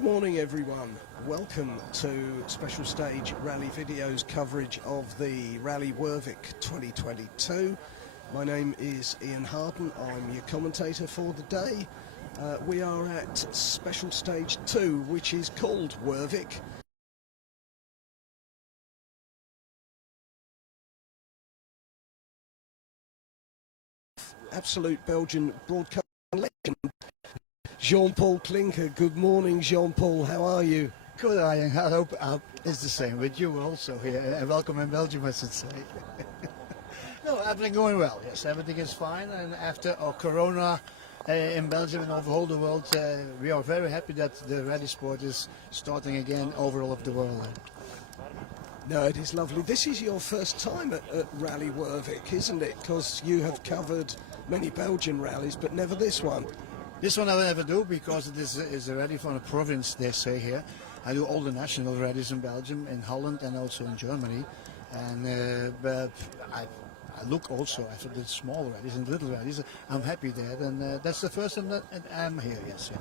Good morning everyone, welcome to Special Stage Rally Videos coverage of the Rally Wervik 2022. My name is Ian Harden, I'm your commentator for the day. We are at Special Stage 2, which is called Wervik. Absolute Belgian broadcast legend, Jean-Paul Klinker. Good morning, Jean-Paul. How are you? Good, Ian. I hope it's the same with you also here. And welcome in Belgium, I should say. No, everything going well. Yes, everything is fine. And after Corona in Belgium and over the whole the world, we are very happy that the rally sport is starting again over all of the world. No, it is lovely. This is your first time at Rally Wervik, isn't it? Because you have covered many Belgian rallies, but never this one. This one I will never do because it is a rally from a province, they say here. I do all the national rallies in Belgium, in Holland and also in Germany. And but I look also after the small rallies and little rallies. I'm happy there, and that's the first time that I'm here, yes. Yeah.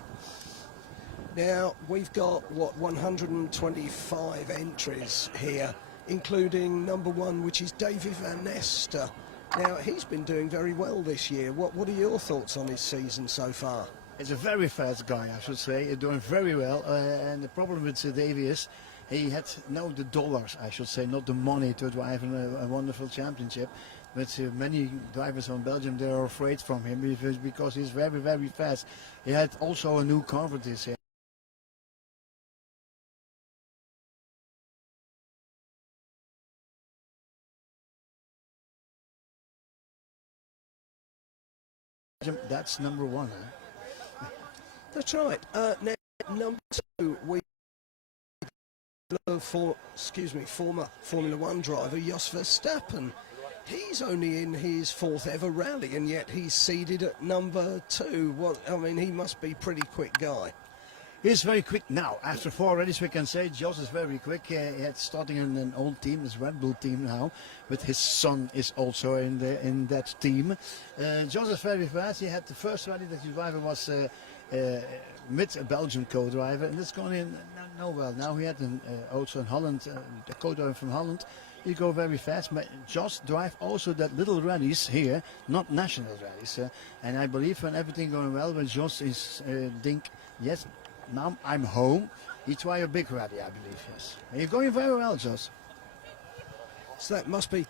Now, we've got, what, 125 entries here, including number one, which is Davy van Nester. Now, he's been doing very well this year. What are your thoughts on his season so far? He's a very fast guy, I should say. He's doing very well. And the problem with Davy is he had the dollars, I should say, not the money to drive a wonderful championship. But many drivers from Belgium, they are afraid from him because he's very, very fast. He had also a new car for this year. That's number one. Huh? That's right. Now, number two, we former Formula One driver Jos Verstappen. He's only in his fourth ever rally, and yet he's seeded at number two. I mean, he must be a pretty quick guy. He's very quick now. After 4 rallies, we can say Jos is very quick. He had starting in an old team, his Red Bull team now, but his son is also in that team. Jos is very fast. He had the first rally that he driver was with a Belgian co-driver, and that's going in no well. Now he had also in Holland, the co-driver from Holland. He go very fast, but Jos drive also that little rallies here, not national rallies. And I believe when everything going well, when Jos is think, yes, now I'm home, he try a big rally, I believe, yes. And you're going very well, Jos. So that must be,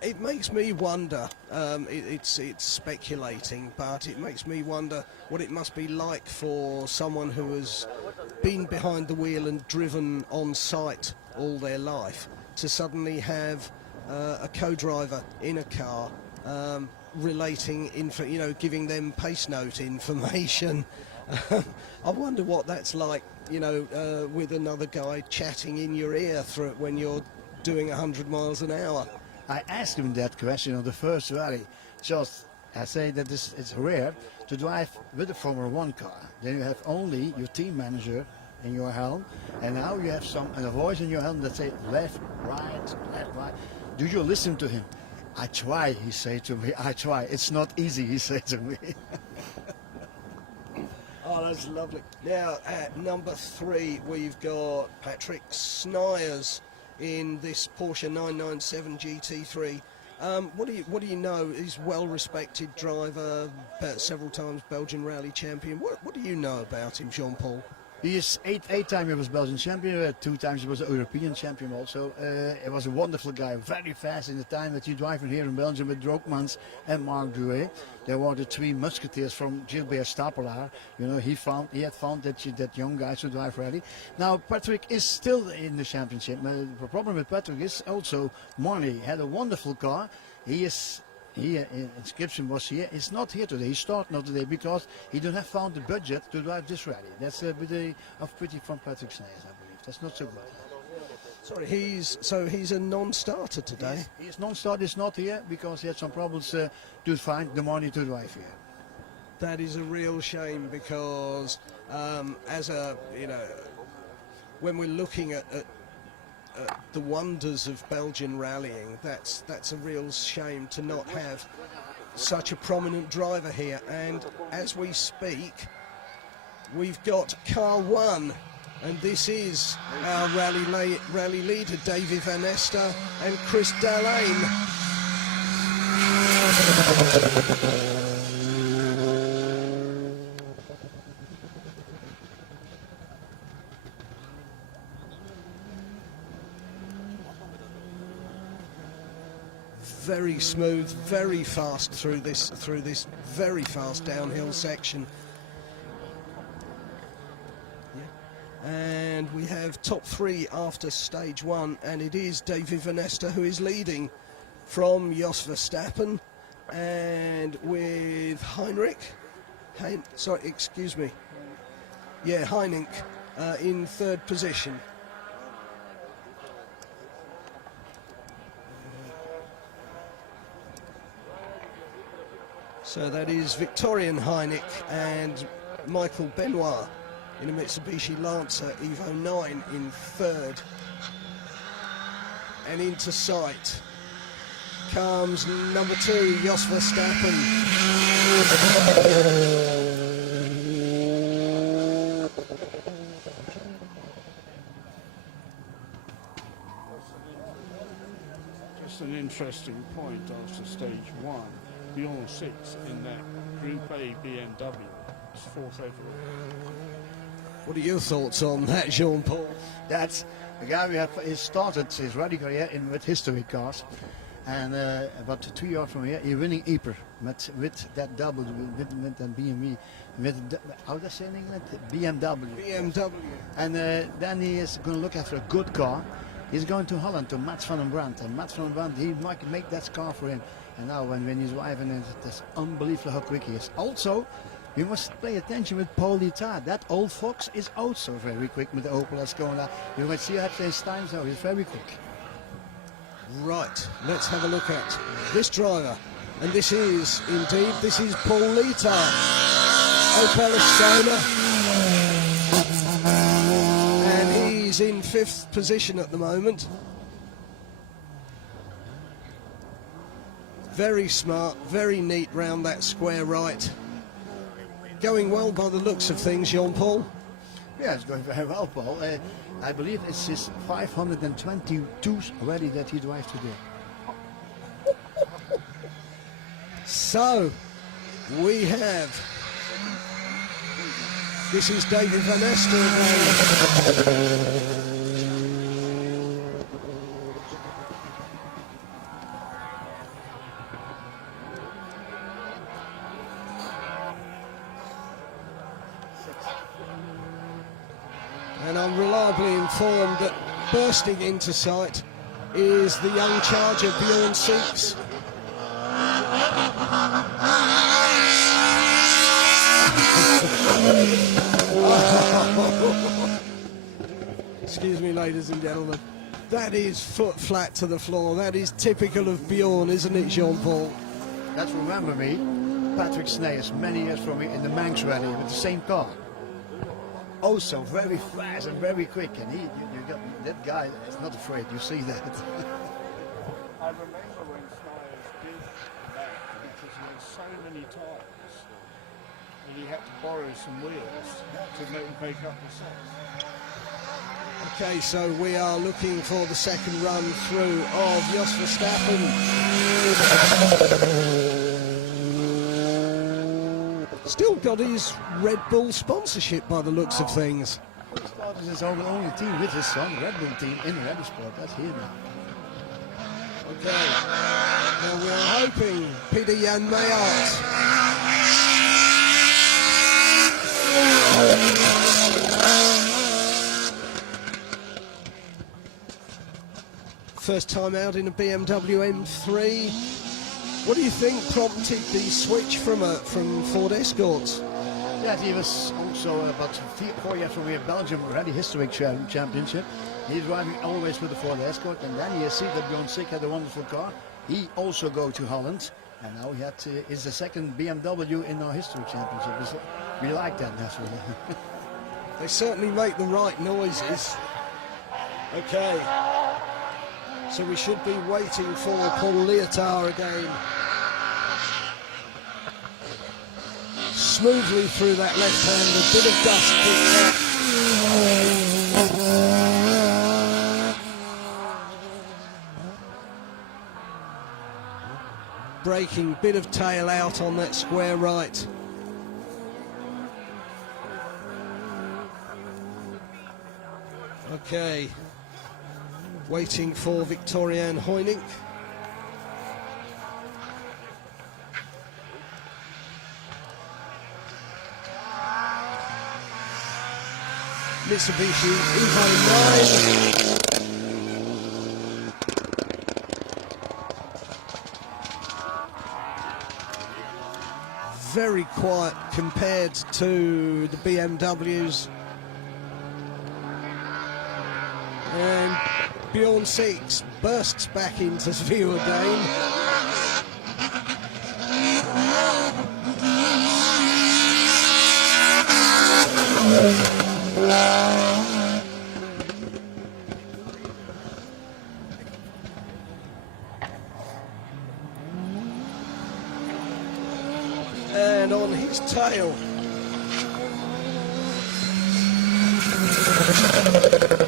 it makes me wonder, it's speculating, but it makes me wonder what it must be like for someone who has been behind the wheel and driven on site all their life to suddenly have a co-driver in a car relating, giving them pace note information. I wonder what that's like, with another guy chatting in your ear when you're doing 100 miles an hour. I asked him that question on the first rally. Just, I say that it's rare to drive with a Formula One car. Then you have only your team manager in your helm, and now you have a voice in your helm that say left, right, left, right. Do you listen to him? I try, he say to me. I try. It's not easy, he say to me. Oh, that's lovely. Now, at number 3, we've got Patrick Sniers in this Porsche 997 GT3. What do you know? He's a well-respected driver, several times Belgian rally champion. What do you know about him, Jean-Paul? He is eight times he was Belgian champion, 2 times he was a European champion also. He was a wonderful guy, very fast in the time that he driving here in Belgium with Drookmans and Marc Duet. They were the 3 musketeers from Gilbert Stapelaar. He had found that young guy to drive rally. Now Patrick is still in the championship. The problem with Patrick is also Marley had a wonderful car. He is here, inscription was here. He's not here today. He started not today because he don't have found the budget to drive this rally. That's a bit of pity from Patrick Sniers, I believe. That's not so good. Sorry, he's a non-starter today. He's non-starter. He's not here because he had some problems to find the money to drive here. That is a real shame because when we're looking at the wonders of Belgian rallying, that's a real shame to not have such a prominent driver here. And as we speak, we've got car 1 And this is our rally leader, David Van Ester and Chris Dallane. Very smooth, very fast through this very fast downhill section. And we have top three after stage one, and it is David Van Ester who is leading from Jos Verstappen, and with Heinrich, Heinink in third position. So that is Victorian Heinrich and Michael Benoit in a Mitsubishi Lancer Evo 9 in third. And into sight comes number 2, Jos Verstappen. Just an interesting point after stage one. Bjorn 6 in that Group A BMW. It's fourth overall. What are your thoughts on that, Jean-Paul? That's a guy he started his rally career with history cars, and about 2 years from here, he's winning Ypres with that double, with that BMW, how does say in England? BMW. BMW. And then he is going to look after a good car. He's going to Holland to Mats van den Brandt, and Mats van den Brandt, he might make that car for him. And now when he's driving it, it's unbelievable how quick he is. Also, we must pay attention with Paul Littard. That old fox is also very quick with the Opel Ascona. You can see at his times now, he's very quick. Right, let's have a look at this driver. And this is Paul Littard. Opel Ascona. And he's in 5th position at the moment. Very smart, very neat round that square right. Going well by the looks of things, Jean-Paul. Yeah, it's going very well, Paul. I believe it's his 522 already that he drives today. So, we have... This is David Van Ester again. And I'm reliably informed that bursting into sight is the young charger Bjorn 6. Excuse me, ladies and gentlemen. That is foot flat to the floor. That is typical of Bjorn, isn't it, Jean-Paul? Let's remember me, Patrick Sneyers, many years from me in the Manx Rally with the same car. Also very fast and very quick, and you got that guy is not afraid. You see that. I remember when Sneyers did that because he had so many tyres that he had to borrow some wheels to make up the size. Okay, so we are looking for the second run through of Jos Verstappen. Still got his Red Bull sponsorship by the looks of things. He started his only team with his son, Red Bull team in Rally Sport. That's here now. Okay, now we're hoping Peter Jan Meijert. First time out in a BMW M3. What do you think prompted the switch from Ford Escorts? Yeah, he was also about 4 years from here, Belgium Rally History Championship. He's driving always with the Ford Escort, and then he see that Bjorn Sik had a wonderful car. He also go to Holland, and now he is the second BMW in our History Championship. We like that, naturally. They certainly make the right noises. Okay. So we should be waiting for Paul Littard again. Smoothly through that left hand, a bit of dust kicked up. braking, bit of tail out on that square right. Okay, waiting for Victorian Hoynink. Mitsubishi Evo 9. Very quiet compared to the BMWs. And Bjorn 6 bursts back into view again. And on his tail,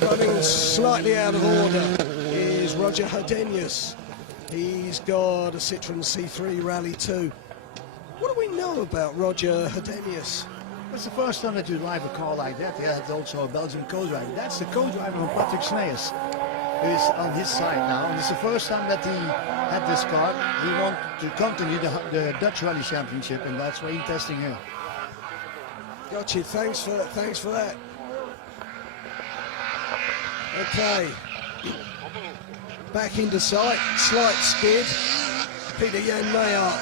running slightly out of order, is Roger Hardenius. He's got a Citroen C3 Rally 2. What do we know about Roger Hardenius? It's the first time that you drive a car like that. He had also a Belgian co-driver. That's the co-driver of Patrick Sneijers, who is on his side now. And it's the first time that he had this car. He wants to continue the Dutch Rally Championship, and that's why he's testing here. Gotcha, thanks for that. Okay, back into sight, slight skid. Peter Jan Meyer.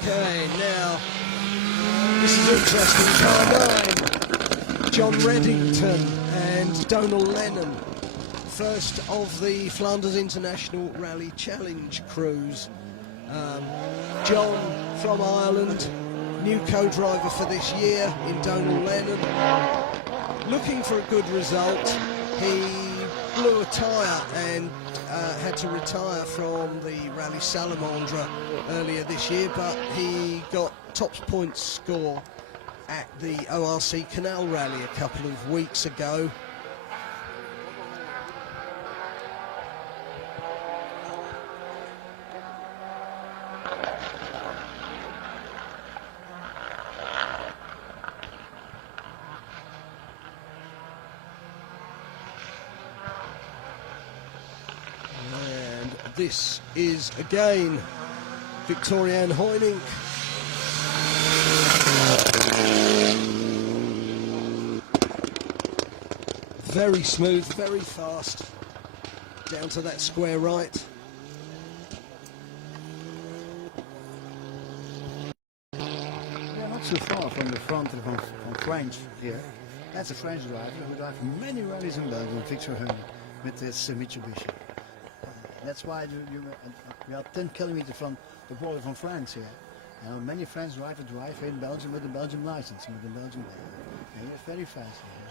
Okay, now this is interesting. Car 9, John Reddington and Donal Lennon, first of the Flanders International Rally Challenge crews. John from Ireland, new co-driver for this year in Donal Lennon, looking for a good result. He blew a tyre and had to retire from the Rally Salamandre earlier this year, but he got top points score at the ORC Canal Rally a couple of weeks ago. This is again Victorian Hoynink. Very smooth, very fast, down to that square right. Yeah, not so far from the front of from French here. That's a French driver who drives many rallies in Belgium, Victor Hoynink, with his Mitsubishi. That's why we are 10 kilometers from the border from France here. Many French drivers drive here in Belgium with a Belgian license, with a Belgian. And it's very fast here.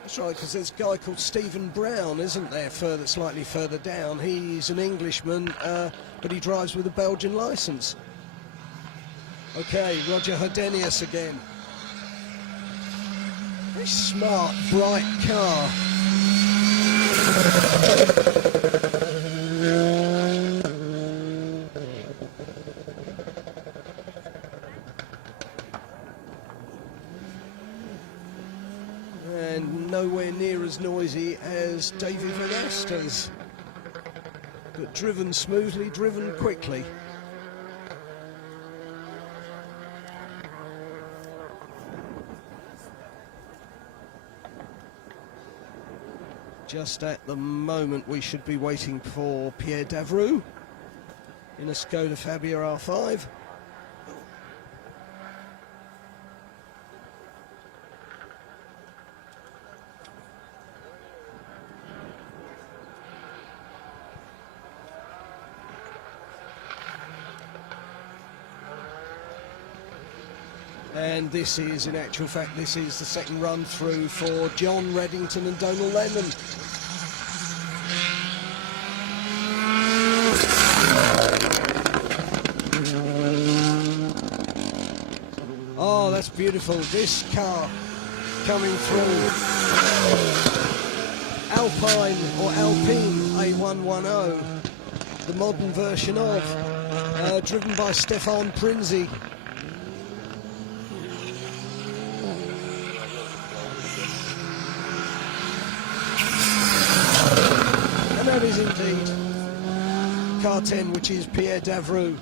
That's right, because there's a guy called Stephen Brown, isn't there, slightly further down. He's an Englishman, but he drives with a Belgian license. Okay, Roger Hardenius again. Very smart, bright car. And nowhere near as noisy as David Van Aster's, but driven smoothly, driven quickly. Just at the moment we should be waiting for Pierre Davroux in a Skoda Fabia R5. And this is, in actual fact, this is the second run through for John Reddington and Donal Lennon. beautiful. This car coming through. Alpine or Alpine A110, the modern version of, driven by Stefan Prinzi. And that is indeed car 10, which is Pierre Davroux.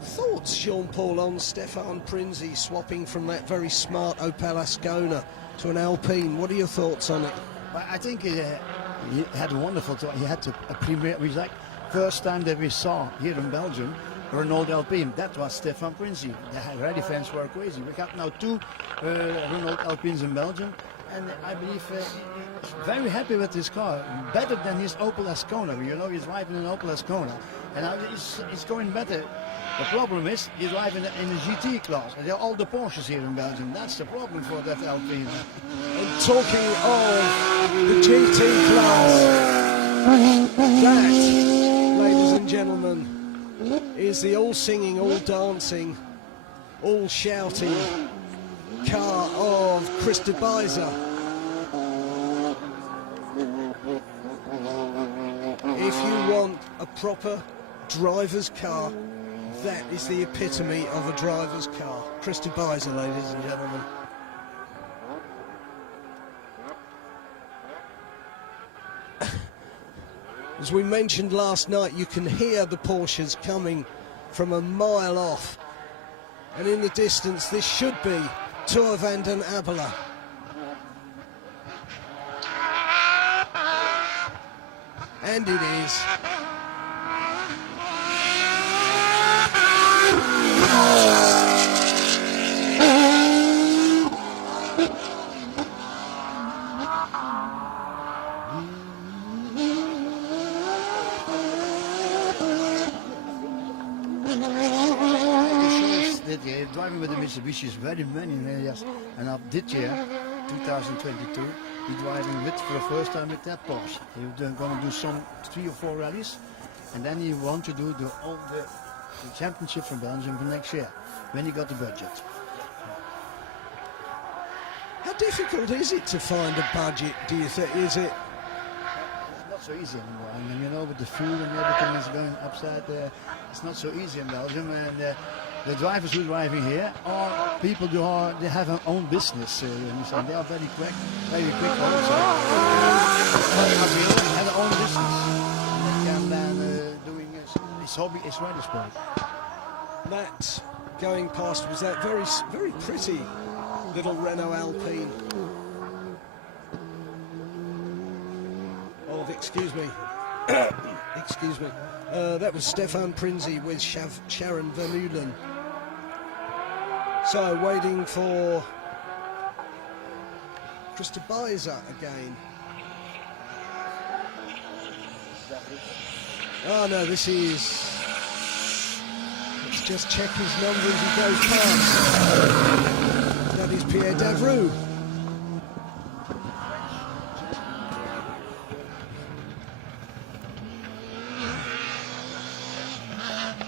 Thoughts, Jean-Paul, on Stefan Prinzi swapping from that very smart Opel Ascona to an Alpine? What are your thoughts on it? Well, I think he had a wonderful time. He had a premiere. It was like first time that we saw here in Belgium Renault Alpine. That was Stefan Prinzi. The rally fans were crazy. We got now 2 Renault Alpines in Belgium, and I believe he's very happy with this car. Better than his Opel Ascona. You know, he's driving an Opel Ascona, and now it's going better. The problem is he's driving in the GT class. And they're all the Porsches here in Belgium. That's the problem for that Alpine. And talking of the GT class, that, ladies and gentlemen, is the all singing, all dancing, all shouting car of Chris de Buyser. If you want a proper driver's car, that is the epitome of a driver's car. Chris de Buyser, ladies and gentlemen. As we mentioned last night, you can hear the Porsches coming from a mile off. And in the distance, this should be Tour van den Abela. And it is. Driving with the Mitsubishi is very many years, and now this year, 2022, he's driving with for the first time with that Porsche. He's going to do some 3 or 4 rallies, and then he wants to do the championship from Belgium for next year, when he got the budget. How difficult is it to find a budget, do you think? Is it? It's not so easy anymore. I mean, you know, with the fuel and everything is going upside, it's not so easy in Belgium. And the drivers who are driving here are people they have their own business, and they are very quick also. They have their own business. They can then doing his hobby is rally sport. That going past was that very pretty little Renault Alpine. Oh, excuse me. Excuse me. That was Stefan Prinzi with Sharon Vermeulen. So waiting for Chris de Buyser again. Oh no, this is. Let's just check his number as he goes past. That is Pierre Davroux.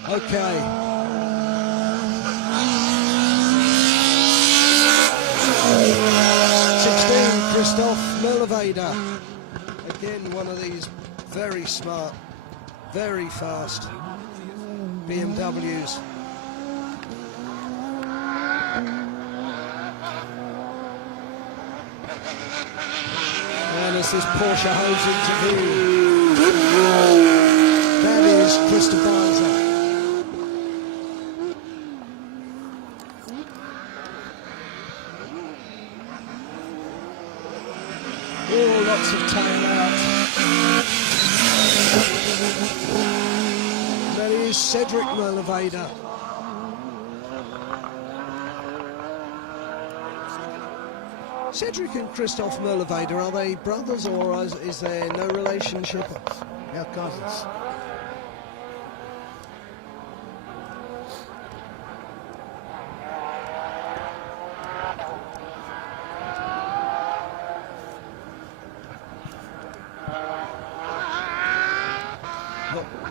Okay. 16, Christophe Merleveder. Again, one of these very smart, very fast BMWs. And as this Porsche hoves into view, that is Chris de Buyser. Oh, lots of tail out. That is Cedric Merleveder. Cedric and Christophe Merleveder, are they brothers or is there no relationship? They're cousins.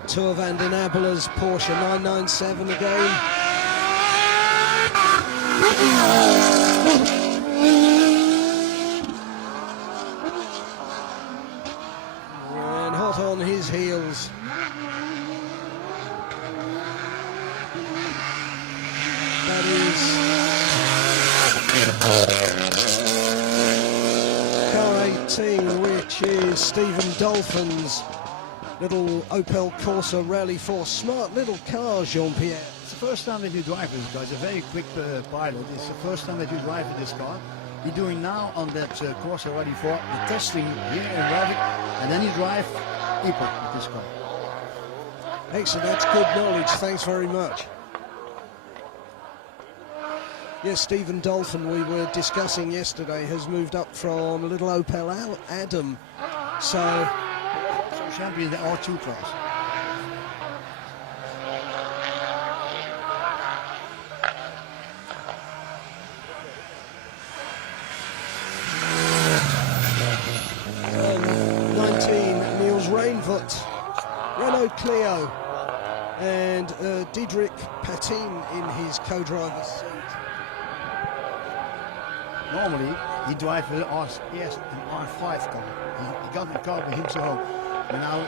Tour van den Abela's Porsche 997 again. And hot on his heels. That is car 18, which is Stephen Dolphin's little Opel Corsa Rally 4. Smart little car, Jean-Pierre. It's the first time that you drive this car. It's a very quick pilot. It's the first time that you drive with this car. You're doing now on that Corsa Rally 4 the testing here in Wervik, and then you drive Ypres with this car. Excellent, that's good knowledge. Thanks very much. Yes, Stephen Dolphin, we were discussing yesterday, has moved up from a little Opel Adam. So Champion in the R2 class. Um, 19, Niels Rainvoet, Renault Clio, and Diedrich Patin in his co-driver's seat. Normally, he drives with an R5 car. He got the car by himself. And now, a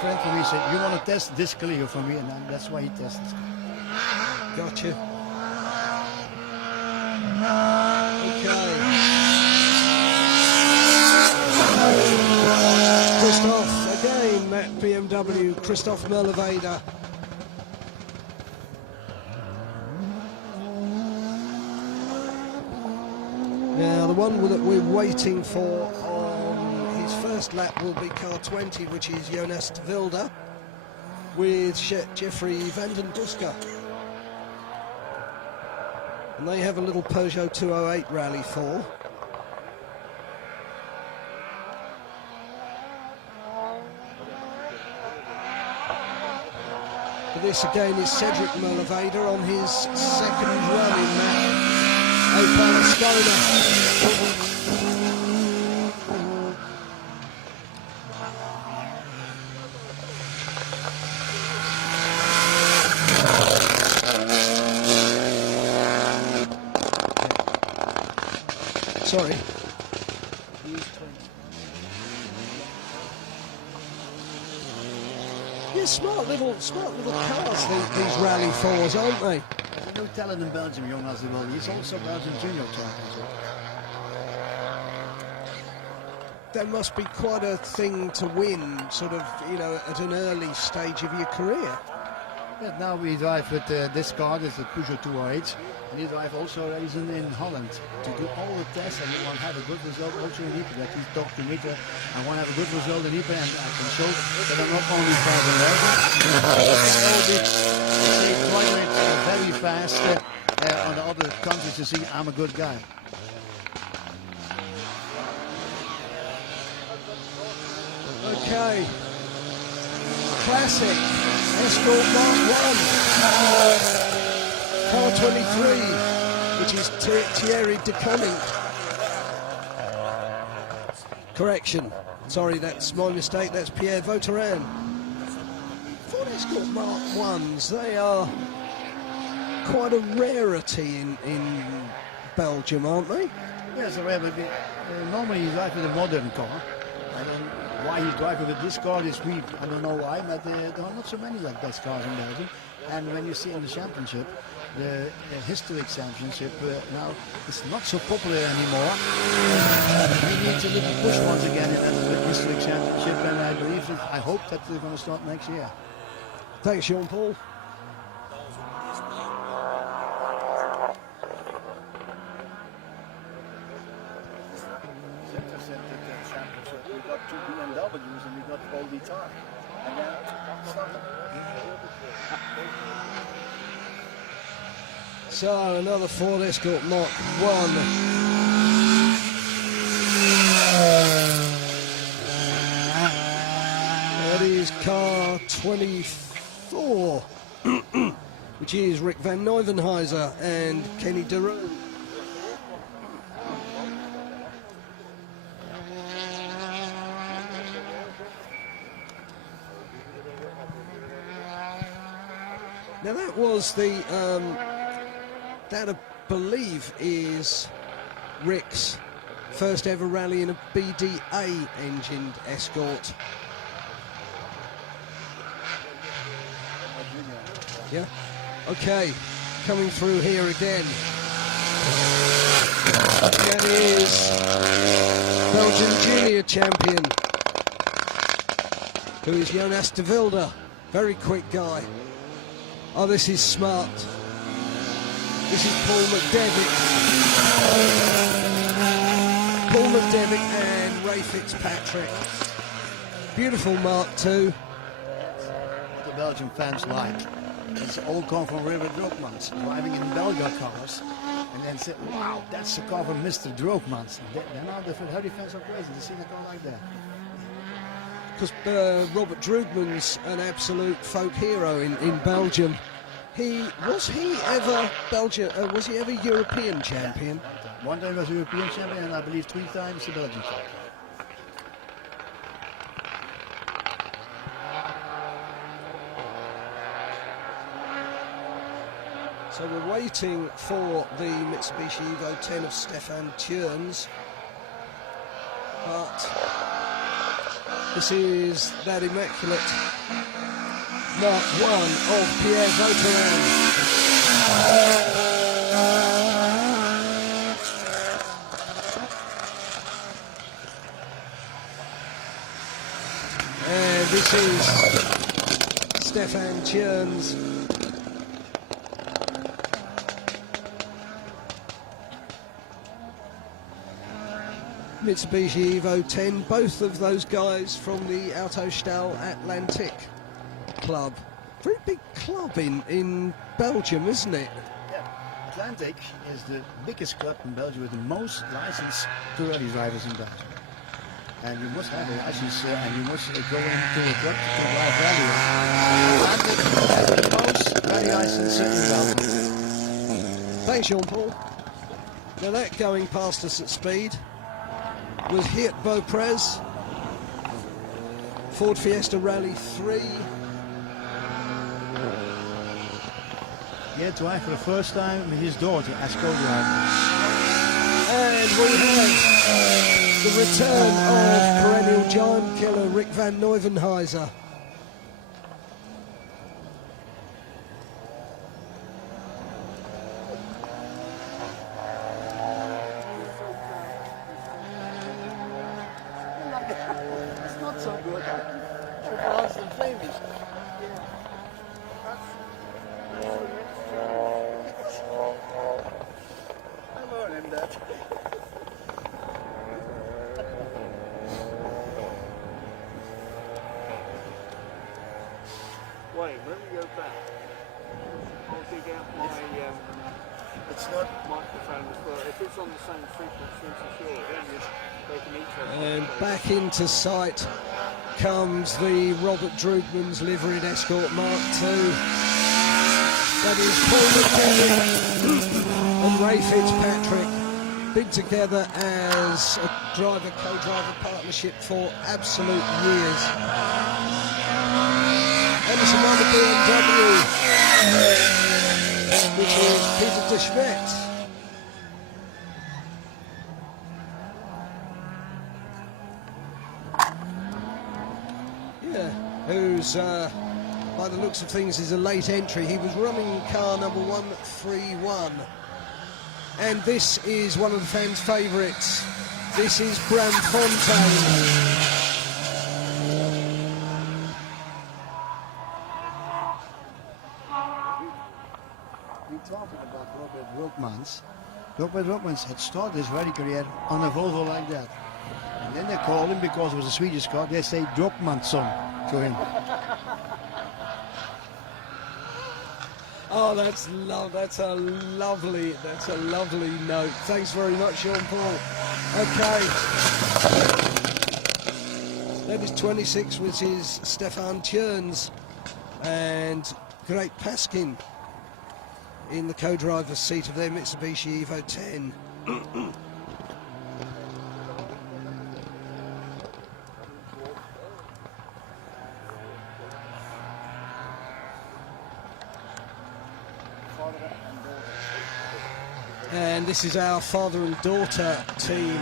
friend from me said, "You want to test this Clio for me?" And that's why he tests this car. Gotcha. Okay. Christophe again, Matt BMW, Christophe Merlevader. Now the one that we're waiting for on his first lap will be car 20, which is Jonas Wilder with Jeffrey Vanden Busker. And they have a little Peugeot 208 Rally 4. But this again is Cedric Merlevader on his second rally map. Opel Ascona. Sorry. Yeah, smart little cars, these Rally 4s, aren't they? There's a new talent in Belgium, Jonas de Wilde. He's also Belgian junior championship. That must be quite a thing to win, sort of, you know, at an early stage of your career. Yeah, now we drive with this car, this is the Peugeot 208, and he drive also racing in Holland to do all the tests, and we want to have a good result also in Ypres. That he talked to me, I want to have a good result in Ypres, and I can show that I'm not only fast in Wervik, very fast on the other countries to see I'm a good guy. Okay. Classic. Escort Mark 1. Car 23, which is Thierry de Koning. Correction. Sorry, that's my mistake. That's Pierre Vautrin. Ford Escort Mark 1s, they are quite a rarity in Belgium, aren't they? Yes, normally you drive with a modern car. I don't know why he's driving with this car this week. I don't know why, but there are not so many like that cars in Belgium. And when you see in the championship, the historic championship now it's not so popular anymore. We need to little push once again in the historic championship, and I hope that they're going to start next year. Thanks, Jean-Paul. We got two BMWs and we got all the time. And then So another Ford Escort Mark 1. That is car 24, which is Rick van Nieuwenhuizen and Kenny DeRue. Now that was the that believe is Rick's first ever rally in a BDA engined Escort. Yeah. Okay, coming through here again. That is Belgian junior champion, who is Jonas de Wilde. Very quick guy. Oh, this is smart. This is Paul McDevitt. Paul McDevitt and Ray Fitzpatrick. Beautiful Mark II. What the Belgian fans like. It's all come from River Droogmans, driving in Belgian cars, and then say, wow, that's the car from Mr. Droogmans. Then now the Ferrari fans are crazy to see a car like that. Because Robert Droogman's an absolute folk hero in Belgium. Was he ever European champion? One time was European champion, and I believe 3 times the Belgian champion. So we're waiting for the Mitsubishi Evo 10 of Stefan Tjörns, but this is that immaculate Mark 1 of Pierre Vautrin. And this is Stefan Tjörns. Mitsubishi Evo 10, both of those guys from the Autostal Atlantic club. Very big club in Belgium, isn't it? Yeah, Atlantic is the biggest club in Belgium with the most licensed Ferrari drivers in Belgium. And you must have a license and you must go into a club to drive rally. Atlantic has the most rally license in Belgium. Thanks, Jean-Paul. Now that going past us at speed was Geert Beauprez, Ford Fiesta Rally 3. He had to drive for the first time with his daughter as co-driver. And we have the return of perennial giant killer Rick van Neuvenhuizen. It's not so good. Fast and famous. I learned him that. Wait, let me go back. I'll dig out my It's not. microphone as well. If it's on the same frequency for sure, then they can each have And back into sight comes the Robert Droogmans liveried Escort Mark II. That is Paul McDevitt and Ray Fitzpatrick, been together as a co-driver partnership for absolute years. And it's another BMW, which is Peter de Schmidt. Yeah, who's, by the looks of things, is a late entry. He was running car number 131. And this is one of the fans' favourites. This is Bram Fontaine. We're talking about Robert Droogmans. Robert Droogmans had started his rally career on a Volvo like that. And then they called him, because it was a Swedish car, they say Droogmansson to him. Oh, that's a lovely note. Thanks very much, Jean-Paul. Okay. That is 26, which is Stefan Tjörns and Great Paskin in the co-driver's seat of their Mitsubishi Evo 10. And this is our father and daughter team.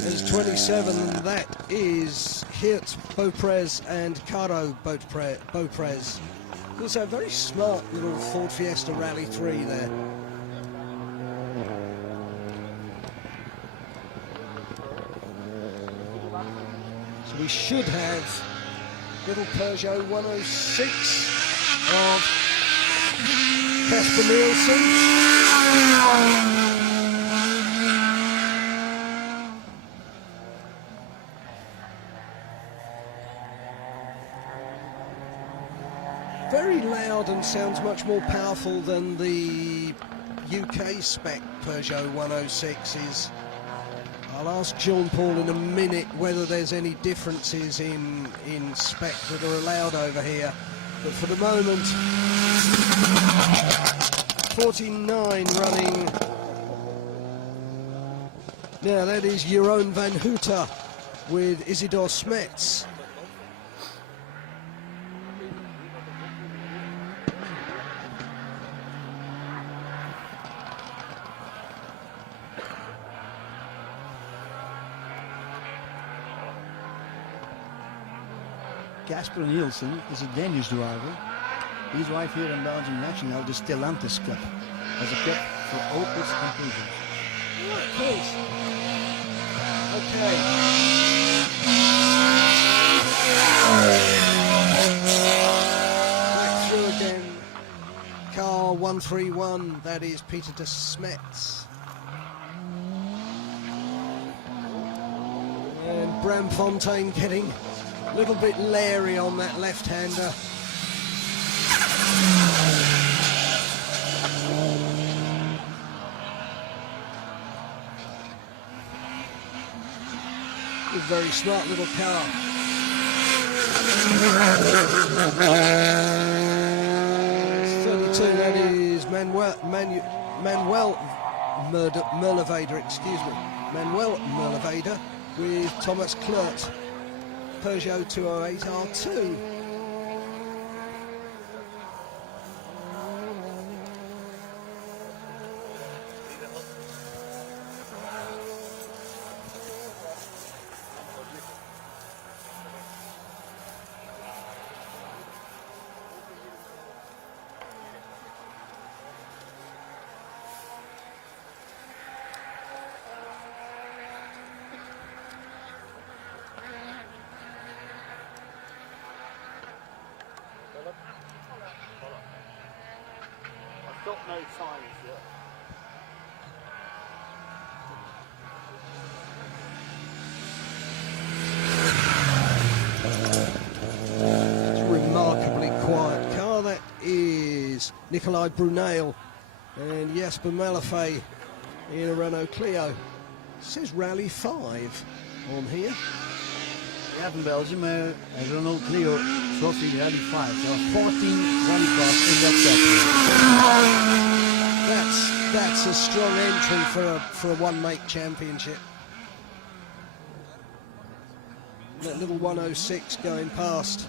There's 27, and that is Hirt Beauprez and Caro Beauprez. Also a very smart little Ford Fiesta Rally 3 there. So we should have little Peugeot 106 of Casper Nielsen. Very loud and sounds much more powerful than the UK spec Peugeot 106 is. I'll ask Jean-Paul in a minute whether there's any differences in spec that are allowed over here. But for the moment, 49 running. Now that is Jeroen van Hooter with Isidor Smets. Casper Nielsen is a Danish driver. He drives here in Belgium National, the Stellantis Cup, as a cup for all pits and conclusions. Please. Okay. Back through again. Car 131, that is Peter de Smets. And Bramfontein getting a little bit leery on that left-hander. A very smart little car. It's 32, that is Manuel Merlevader, excuse me. Manuel Merlevader with Thomas Klurt. Peugeot 208 R2. I've got no signs yet. It's a remarkably quiet car. That is Nicolai Brunel and Jasper Malafay in a Renault Clio. It says Rally 5 on here. We have in Belgium a Renault Clio Trophy Rally 5. There are 14 rally cars in that category. That's a strong entry for a one-make championship. That little 106 going past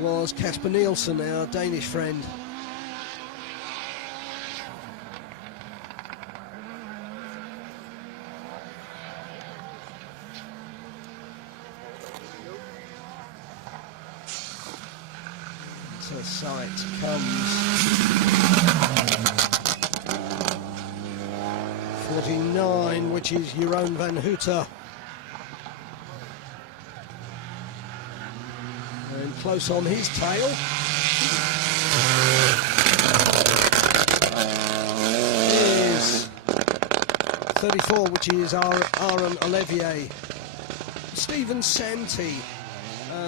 was Casper Nielsen, our Danish friend. To sight comes 49, which is Jeroen van Hooter. And close on his tail is 34, which is Aaron Olivier. Stephen Santee.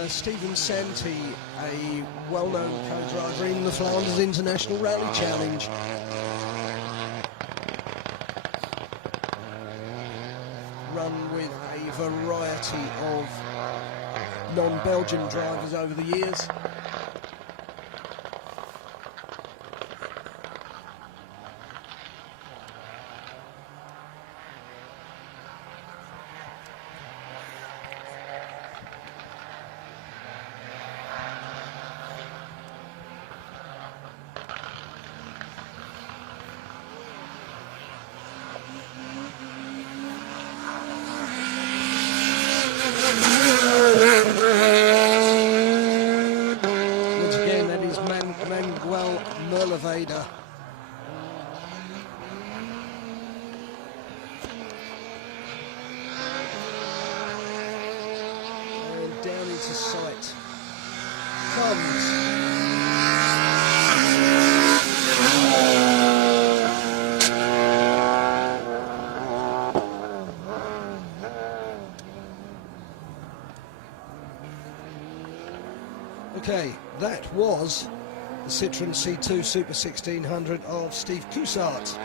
Stephen Santee, a well-known co-driver in the Flanders International Rally Challenge. Run with a variety of non-Belgian drivers over the years. thumbs. Okay, that was the Citroen C2 Super 1600 of Steve Coussart.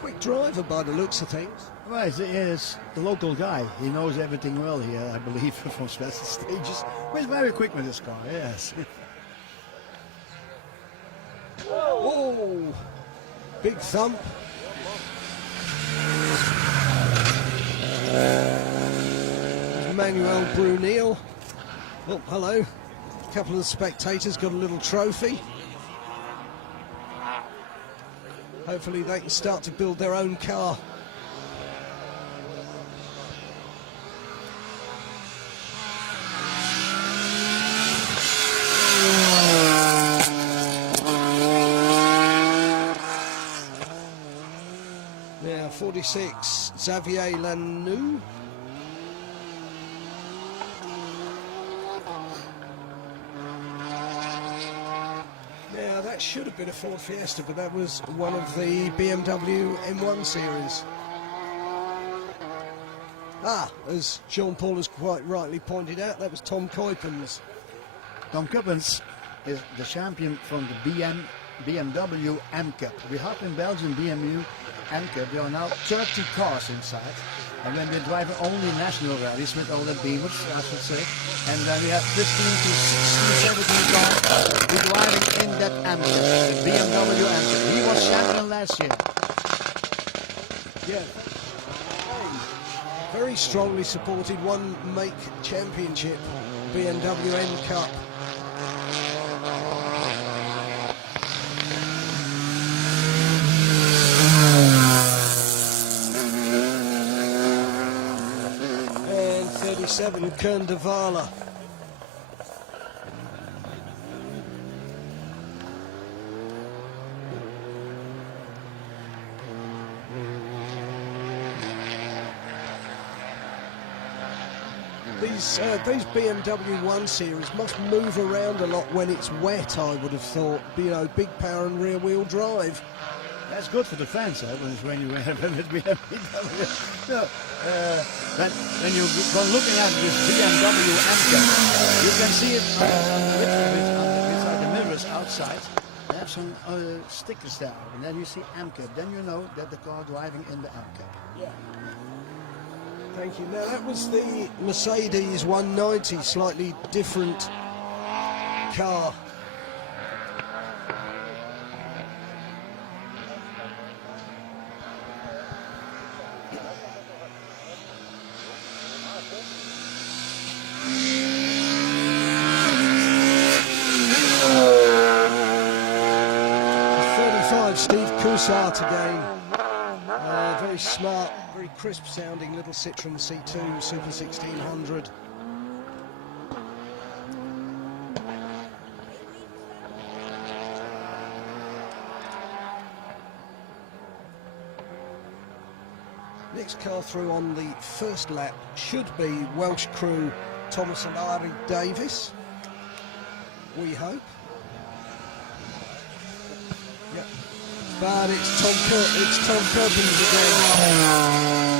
Quick driver by the looks of things. Well, he is the local guy. He knows everything well here, I believe, from special stages. But he's very quick with his car, yes. Oh, big thump. Manuel Brunel. Oh, hello. A couple of the spectators got a little trophy. Hopefully they can start to build their own car. Now 46, Xavier Lanoux. Now that should have been a Ford Fiesta, but that was one of the BMW M1 series. As Jean-Paul has quite rightly pointed out, that was Tom Kuipens. Tom Kuipens is the champion from the BMW M Cup. We have in Belgium BMW M Cup. There are now 30 cars inside. And when we're driving only national rallies with all the beamers, I should say, and then we have 15 to 16, 17 cars we're driving in that M Cup, the BMW M Cup. He was champion last year. Yeah. Very strongly supported one make championship, BMW M Cup. And 37, Kern de Vala. These BMW 1 Series must move around a lot when it's wet, I would have thought. You know, big power and rear wheel drive. That's good for the fans, when you have it BMW. So, when you go looking at this BMW M-Cup, you can see it beside the mirrors outside. They have some stickers there, and then you see M-Cup. Then you know that the car driving in the M-Cup. Yeah. Thank you. Now that was the Mercedes 190, slightly different car. Steve Coussart again. Very smart, very crisp sounding little Citroen C2 Super 1600. Next car through on the first lap should be Welsh crew Thomas and Ari Davis, we hope. Yep. But it's Tom Kuipens again.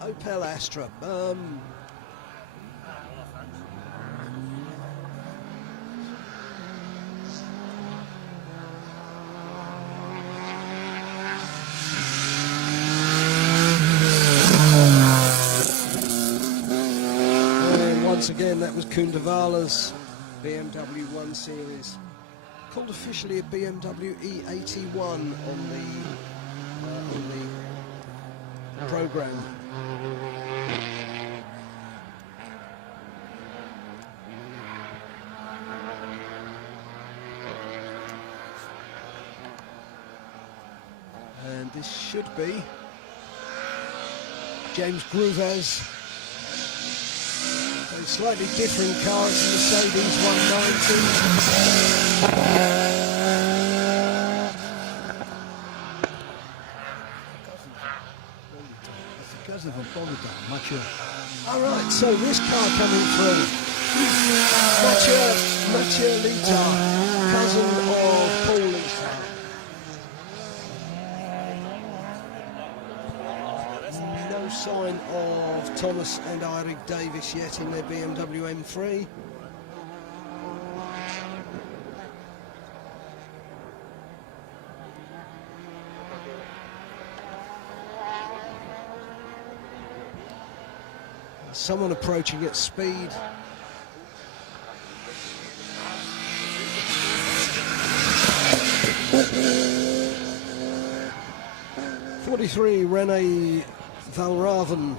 Opel Astra. that was Kundavala's BMW 1 Series, called officially a BMW E81 on the program. And this should be James Grouvez. So slightly different car, it's a Mercedes 190. That's the cousin from Polita, Mathieu. Alright, so this car coming through. Mathieu Littard, cousin of Paul Littard. No sign of Thomas and Eirik Davis yet in their BMW M3. Someone approaching at speed. '43 Rene Valraven.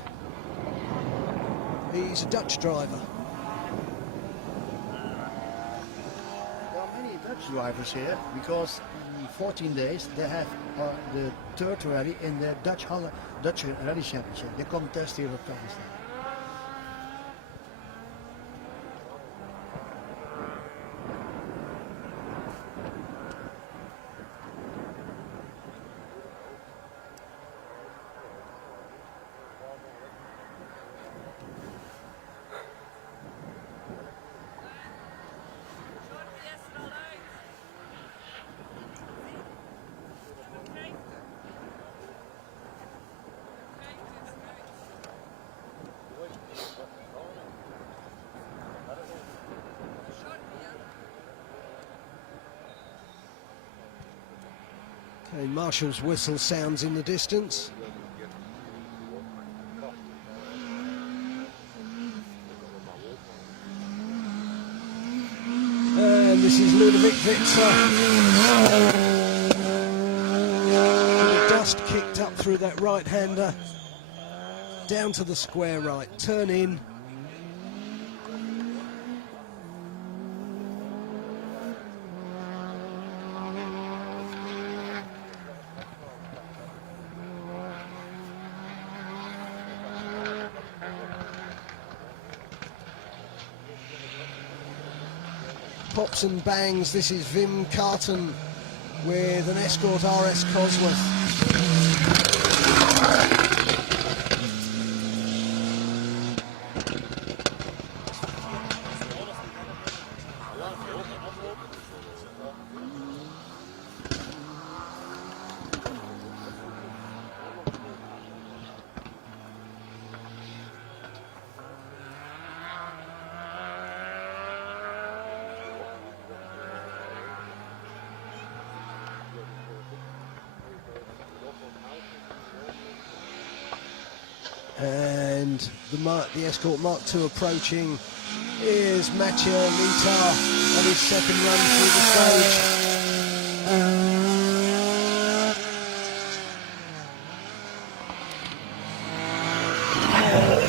He's a Dutch driver. There are many Dutch drivers here because in 14 days they have the third rally in the Dutch Rally Championship. They come test here at Kazakhstan. Okay, Marshall's whistle sounds in the distance. And this is Ludovic Victor. The dust kicked up through that right-hander. Down to the square right, turn in. Pops and bangs, this is Wim Carton with an Escort RS Cosworth. And the Escort Mark II approaching. Here's Mathieu Littard on his second run through the stage.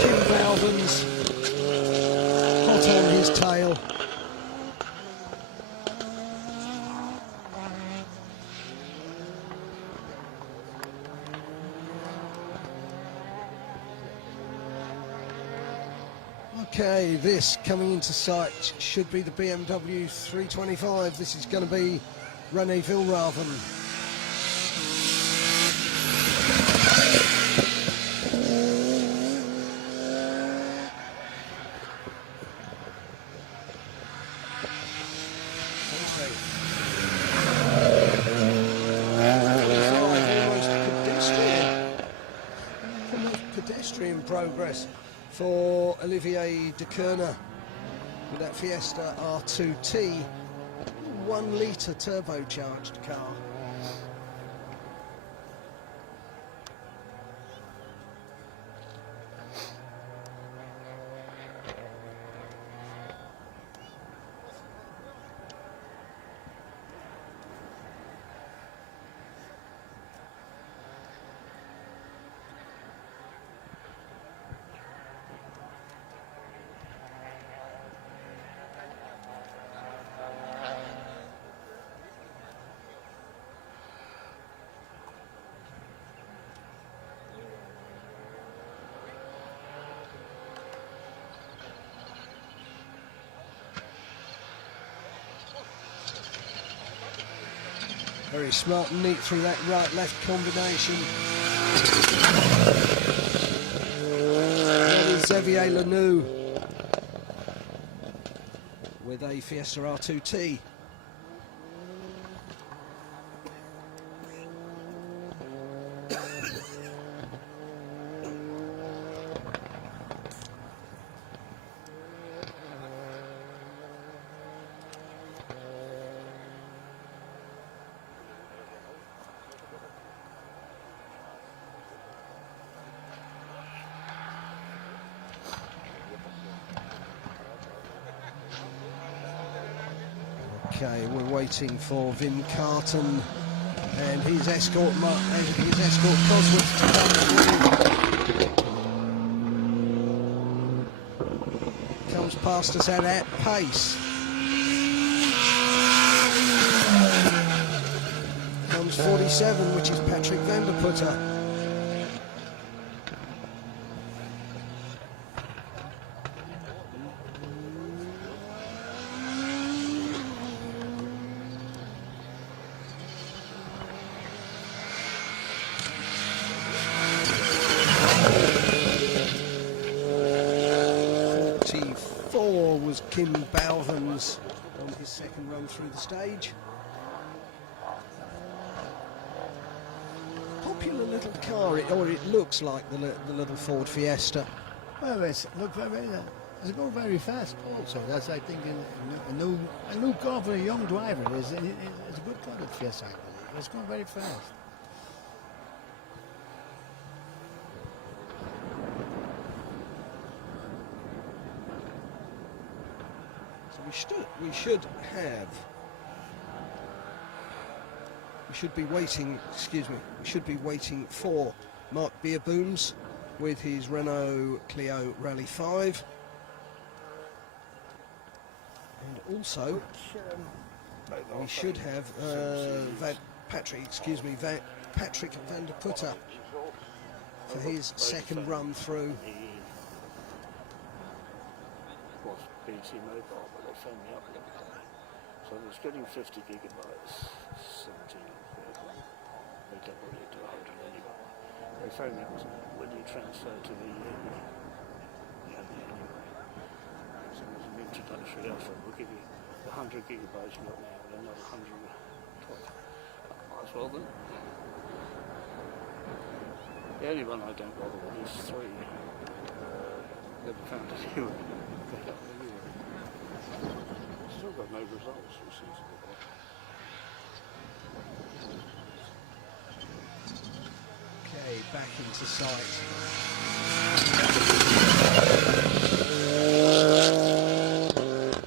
Jim Valvens hot on his tail. Okay, this coming into sight should be the BMW 325. This is going to be Rene Valraven. Almost pedestrian progress for Olivier de Kerner with that Fiesta R2T, 1 litre turbocharged car. Very smart and neat through that right-left combination. That is Xavier Lanou with a Fiesta R2T. Okay, we're waiting for Vin Carton and his escort Cosworth to come through. Comes past us at pace. Comes 47, which is Patrick van der Putter. Was Kim Balvins on his second run through the stage. Popular little car, or it looks like the little Ford Fiesta. Well, it's going very fast also. That's, I think, a new car for a young driver. It's a good car, that Fiesta, I believe. It's going very fast. We should be waiting for Mark Beerbooms with his Renault Clio Rally 5. And also we should have Patrick van der Putter for his second run through. BT Mobile, but they phoned me up the other day. So I was getting 50 gigabytes, 17 they doubled it to 100 anyway. They phoned me up and said, when you transfer to the anyway. So there's an introductory offer, we'll give you the 100 gigabytes you got now and another 100 might as well then. The only one I don't bother with is 3. Never found it anywhere. Still got no results, which seems a bit odd. Okay, back into sight.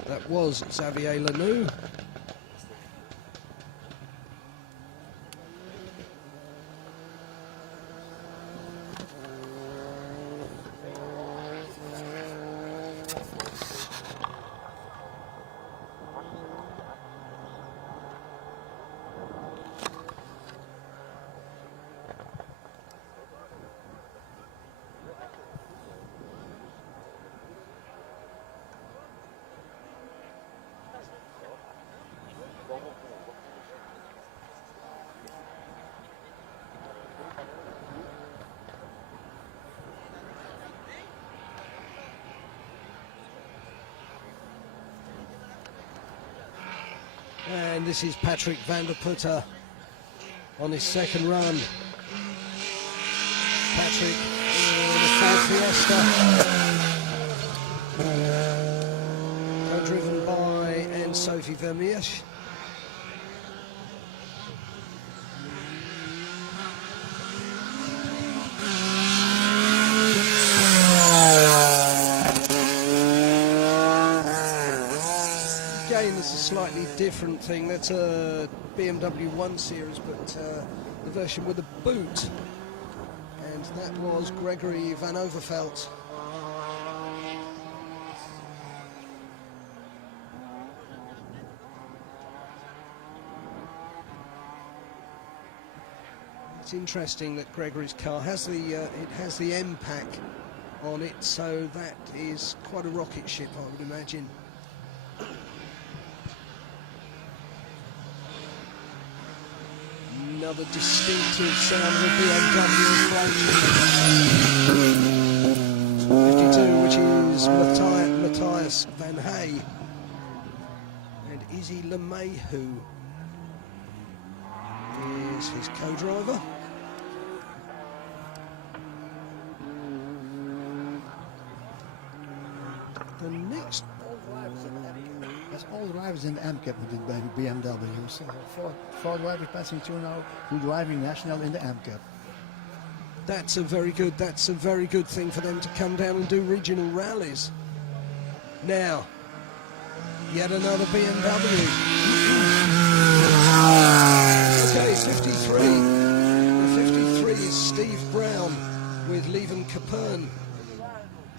That was Xavier Lanou. And this is Patrick van der Putter on his second run. Patrick in the Ford Fiesta, co-driven by Anne-Sophie Vermeersch. It's a slightly different thing. That's a BMW 1 Series, but the version with a boot. And that was Gregory Van Overveld. It's interesting that Gregory's car has the M pack on it, so that is quite a rocket ship, I would imagine. now the distinctive sound of a BMW approaching. 52, which is Matthias Van Hay and Izzy LeMahieu is his co-driver. The next That's all drivers in the AMCAP with the BMW. So four drivers passing through now, who driving national in the AMCAP. That's a very good thing for them to come down and do regional rallies. Now, yet another BMW. Okay, 53. The 53 is Steve Brown with Leven Capern.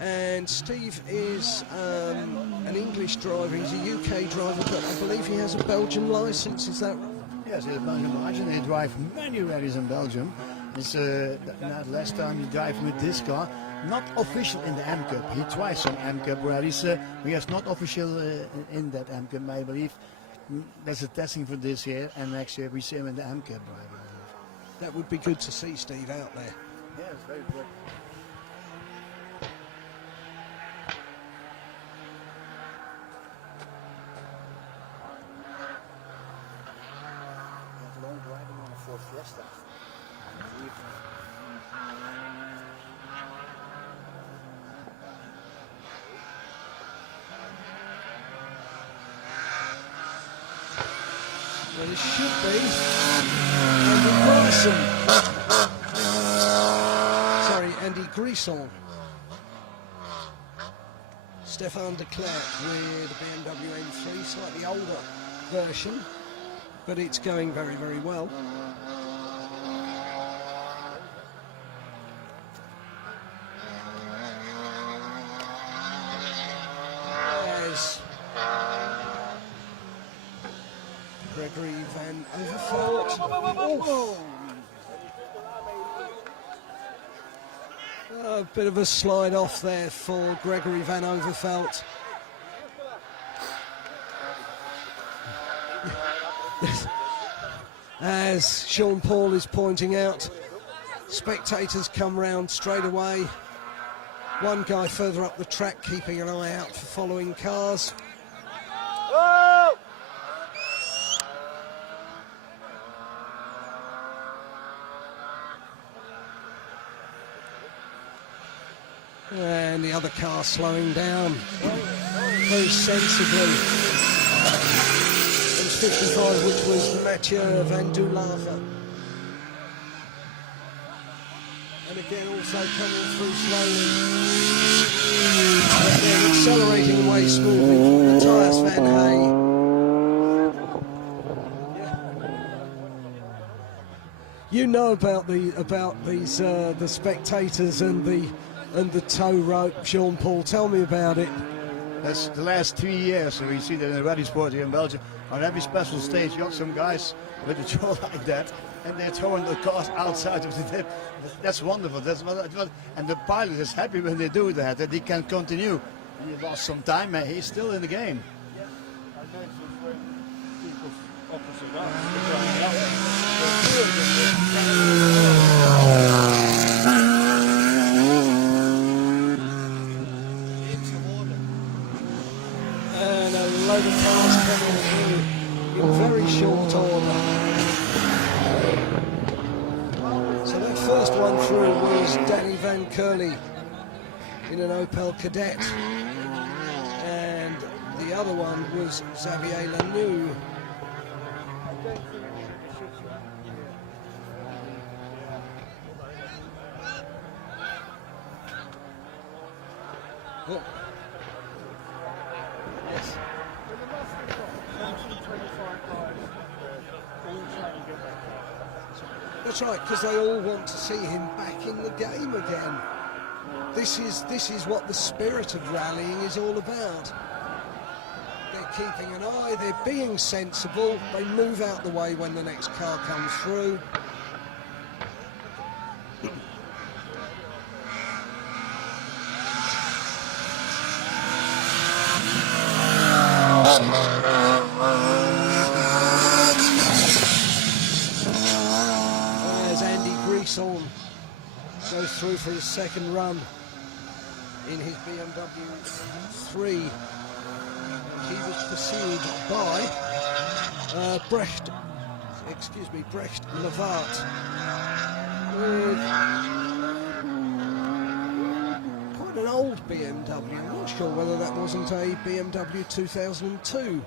And Steve is an English driver. He's a UK driver, but I believe he has a Belgian license. Is that right? Yes, he has a Belgian license. He drives many rallies in Belgium. It's not last time he drove with this car. Not official in the AMCAP. He tries some AMCAP rallies. He is not official in that AMCAP. I believe there's a testing for this year, and next year we see him in the AMCAP driver. That would be good to see Steve out there. Yeah, it's very good. Driving on a Ford Fiesta. Well, it should be Andy Grisson. Sorry, Andy Grisson. Stefan de Klerk with a BMW M3, slightly older version, but it's going very, very well. As Gregory Van Overveld. Oh. A bit of a slide off there for Gregory Van Overveld. As Sean Paul is pointing out, spectators come round straight away. One guy further up the track keeping an eye out for following cars. And the other car slowing down very sensibly. It was 55, which was Mathieu Van Doulager. And again, also coming through slowly. And then accelerating away smoothly from Matthias Van Hay. You know about these the spectators and the tow rope, Sean Paul. Tell me about it. That's the last 3 years, so we see that in the rally sport here in Belgium. On every special stage, you got some guys with a jaw like that, and they're throwing the cars outside of the dip. That's wonderful. And the pilot is happy when they do that he can continue. And he lost some time, and he's still in the game. I noticed when people opposite us were going up, the two of them And a load of cars coming through in very short order. So that first one through was Danny Van Curley in an Opel Kadett. And the other one was Xavier Lanoux. Oh. Yes. That's right, because they all want to see him back in the game again. This is what the spirit of rallying is all about. They're keeping an eye, they're being sensible, they move out the way when the next car comes through. Bresson goes through for his second run in his BMW 3. He was pursued by Brecht Levart with quite an old BMW. I'm not sure whether that wasn't a BMW 2002.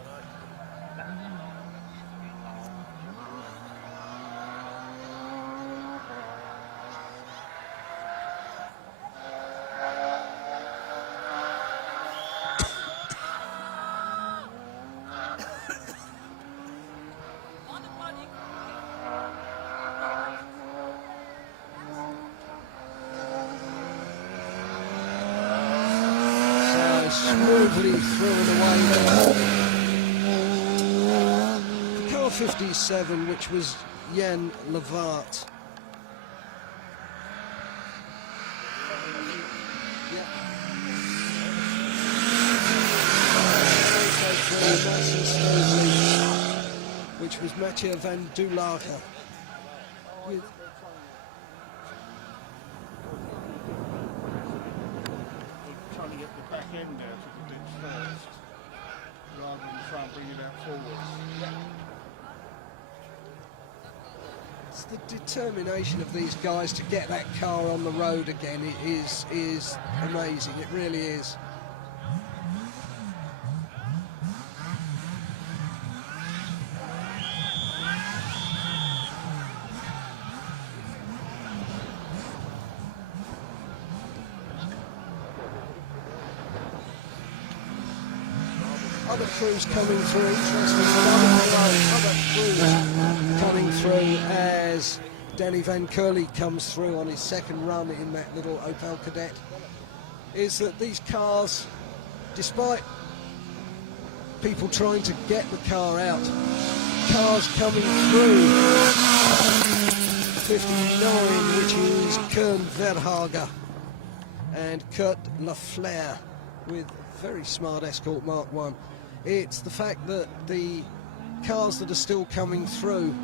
Smoothly thrown away there. Car 57, which was Jan Levart. Nice and smoothly, which was Mathieu van Doulager. Trying to get the back end out of the ditch first, rather than try and bring it out forwards. It's the determination of these guys to get that car on the road again. It is amazing. It really is. Other crews coming through, interesting. Other crews coming through as Danny Van Curley comes through on his second run in that little Opel Kadett. Is that these cars, despite people trying to get the car out, cars coming through 59, which is Kern Verhager and Kurt Lafleur with very smart Escort Mark 1. It's the fact that the cars that are still coming through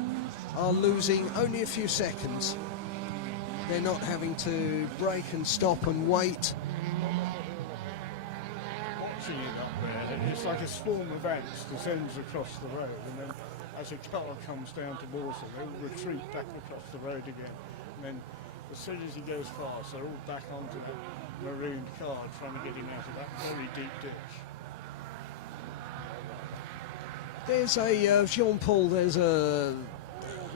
are losing only a few seconds. They're not having to brake and stop and wait. Watching it up there, it's like a swarm of ants descends across the road, and then as a car comes down towards it, they'll retreat back across the road again. And then as soon as he goes fast, they're all back onto the marooned car trying to get him out of that very deep ditch. There's a Jean-Paul, there's a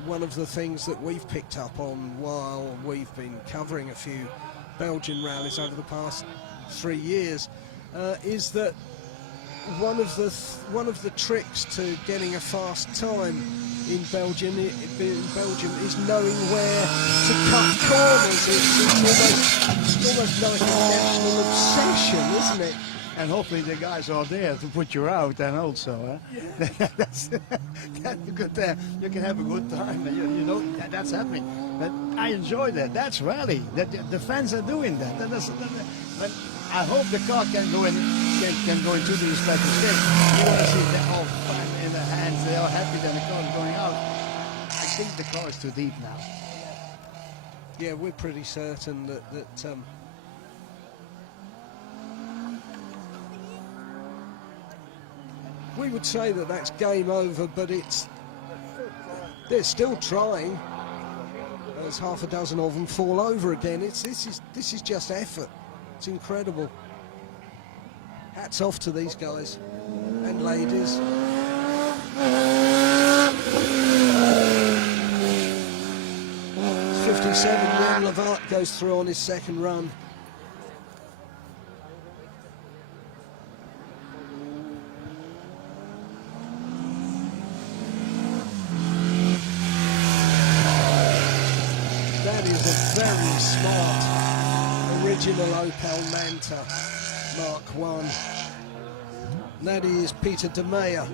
one of the things that we've picked up on while we've been covering a few Belgian rallies over the past 3 years is that one of the tricks to getting a fast time in Belgium is knowing where to cut corners. It's almost like a national obsession, isn't it? And hopefully the guys are there to put you out, and also that's good. You can have a good time. You know that's happening. But I enjoy that. That's rally. That the fans are doing that. But I hope the car can go in, can go into the special stage. You want to see them all fun in the hands. They are happy that the car is going out. I think the car is too deep now. Yeah, we're pretty certain that we would say that that's game over, but they're still trying. As half a dozen of them fall over again. This is just effort. It's incredible. Hats off to these guys and ladies. It's 57. Jan Levart goes through on his second run. Very smart original Opel Manta Mark 1. That is Peter de Meyer.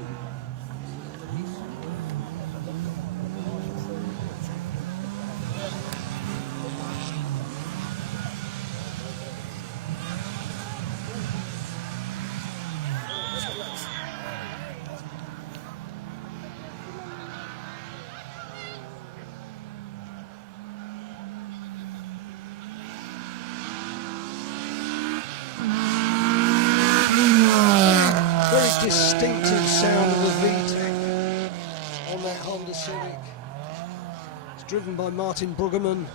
Honda Civic. It's driven by Martin Bruggeman.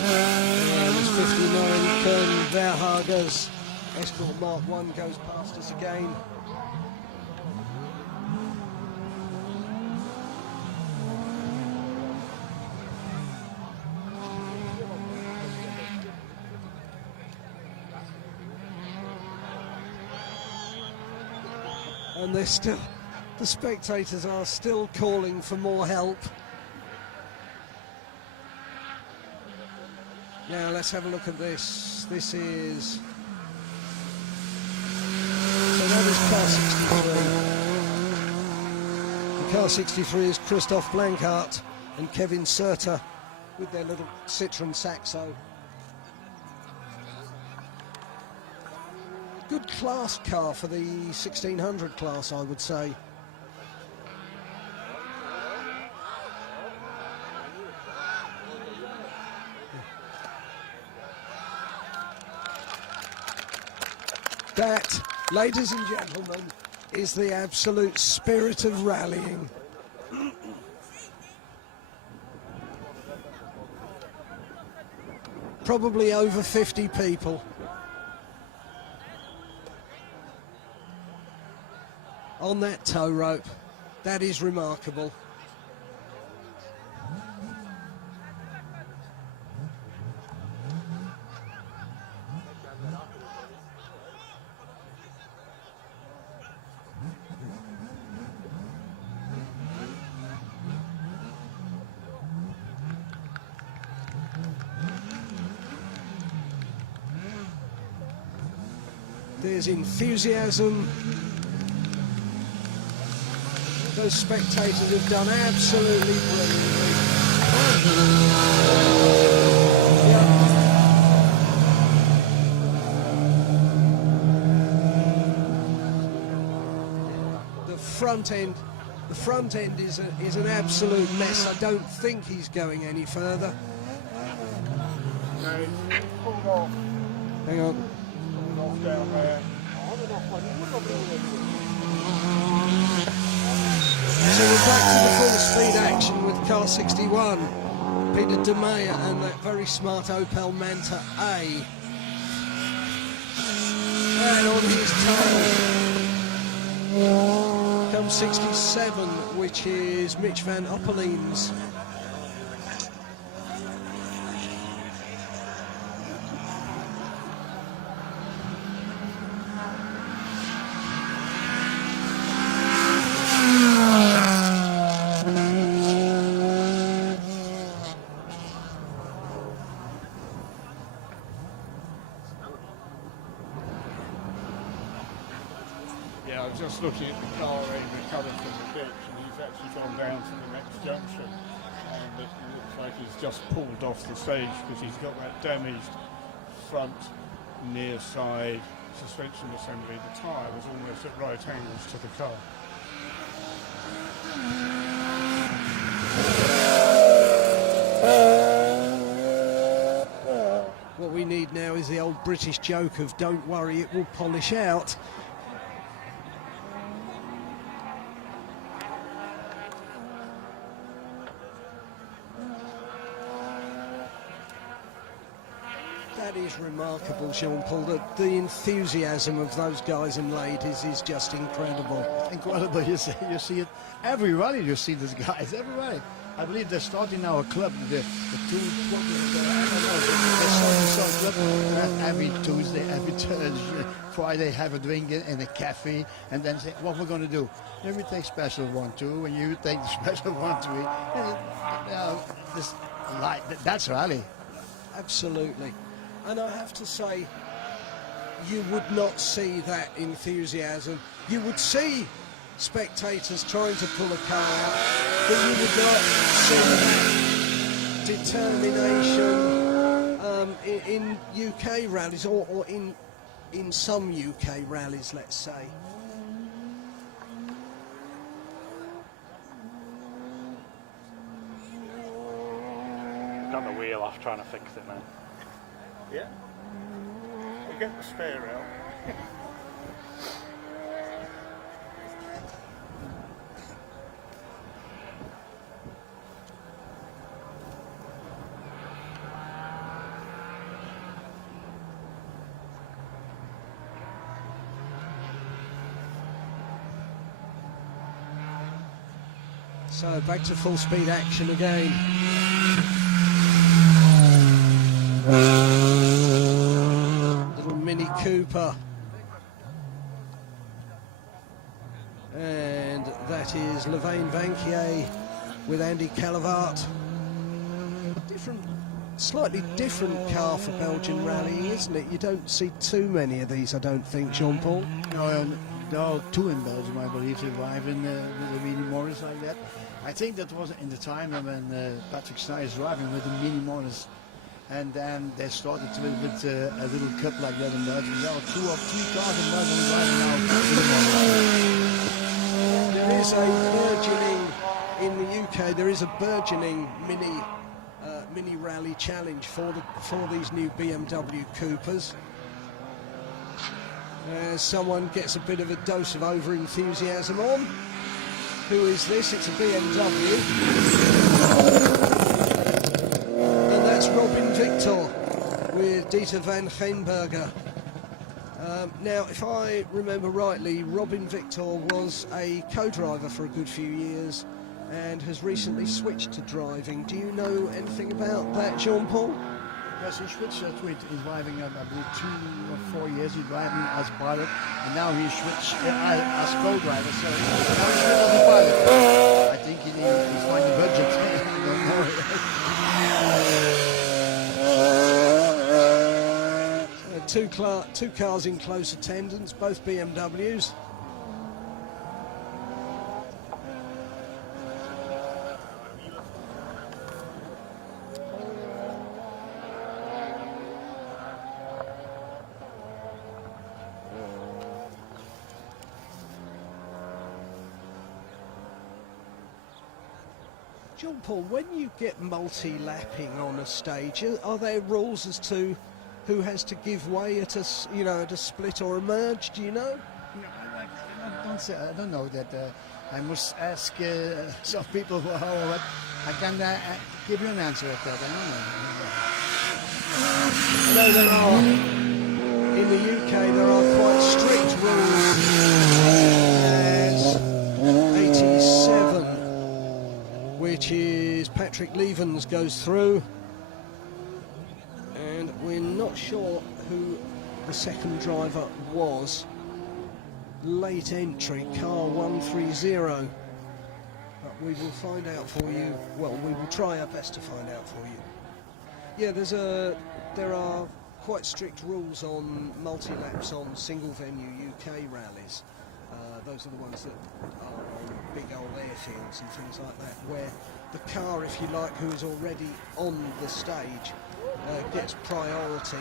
There's 59 Kern Verhager's Escort Mark 1 goes past us again. And they're still, the spectators are still calling for more help. Now let's have a look at this. This is, so that is car 63. The car 63 is Christoph Blankart and Kevin Serter with their little Citroen Saxo. Good class car for the 1600 class, I would say. That, ladies and gentlemen, is the absolute spirit of rallying. Probably over 50 people. On that tow rope. That is remarkable. There's enthusiasm. Those spectators have done absolutely brilliantly. The front end is an absolute mess. I don't think he's going any further. No, pulled off. Hang on. Pulled off down there. So we're back to the full speed action with car 61, Peter De Meyer and that very smart Opel Manta A. And on his tail comes 67, which is Mitch van Oppelien's. Yeah, I was just looking at the car in recovered from the ditch, and he's actually gone down to the next junction, and it looks like he's just pulled off the stage because he's got that damaged front near side suspension assembly. The tyre was almost at right angles to the car. What we need now is the old British joke of don't worry, it will polish out. That is remarkable, Sean Paul. The enthusiasm of those guys and ladies is just incredible. Incredible. You see it every rally. You see these guys every rally. I believe they're starting now a club. The two club every Tuesday, every Thursday, Friday have a drink in a cafe, and then say what we're going to do. Then we take special 1, 2, and you take the special 1, 3. That's rally. Absolutely. And I have to say, you would not see that enthusiasm. You would see spectators trying to pull a car out, but you would not see that determination in UK rallies or in some UK rallies, let's say. Got the wheel off trying to fix it now. Yeah. You get the spare out. So back to full speed action again. Little Mini Cooper. And that is Levain Vanquier with Andy Callevaert. Slightly different car for Belgian rallying, isn't it? You don't see too many of these, I don't think, Jean-Paul. No, there are two in Belgium, I believe, driving with a Mini Morris like that. I think that was in the time when Patrick Sny is driving with a Mini Morris, and then they started with a little cup like that in Belgium. There are 2 or 3 cars in Belgium driving now. There is a burgeoning, in the UK, there is a burgeoning mini rally challenge for these new BMW Coopers. Someone gets a bit of a dose of over-enthusiasm on. Who is this? It's a BMW. And that's Robin Victor with Dieter van Geenberger. Now, if I remember rightly, Robin Victor was a co-driver for a good few years and has recently switched to driving. Do you know anything about that, Jean-Paul? Yes, he switched to it. He's driving, I believe, 2 or 4 years. He's driving as pilot, and now he switched as co-driver. So now he's still as a pilot. I think he needs to find the budget. Two cars in close attendance, both BMWs. John Paul, when you get multi-lapping on a stage, are there rules as to who has to give way at a split or a merge? Do you know? I don't know that. I must ask some people who are what. I can give you an answer at that. I don't know. In the UK, there are quite strict rules. As 87, which is Patrick Levens, goes through. And we're not sure who the second driver was. Late entry, car 130. But we will find out for you. Well, we will try our best to find out for you. Yeah, there are quite strict rules on multi-laps on single-venue UK rallies. Those are the ones that are on big old airfields and things like that, where the car, if you like, who is already on the stage, gets priority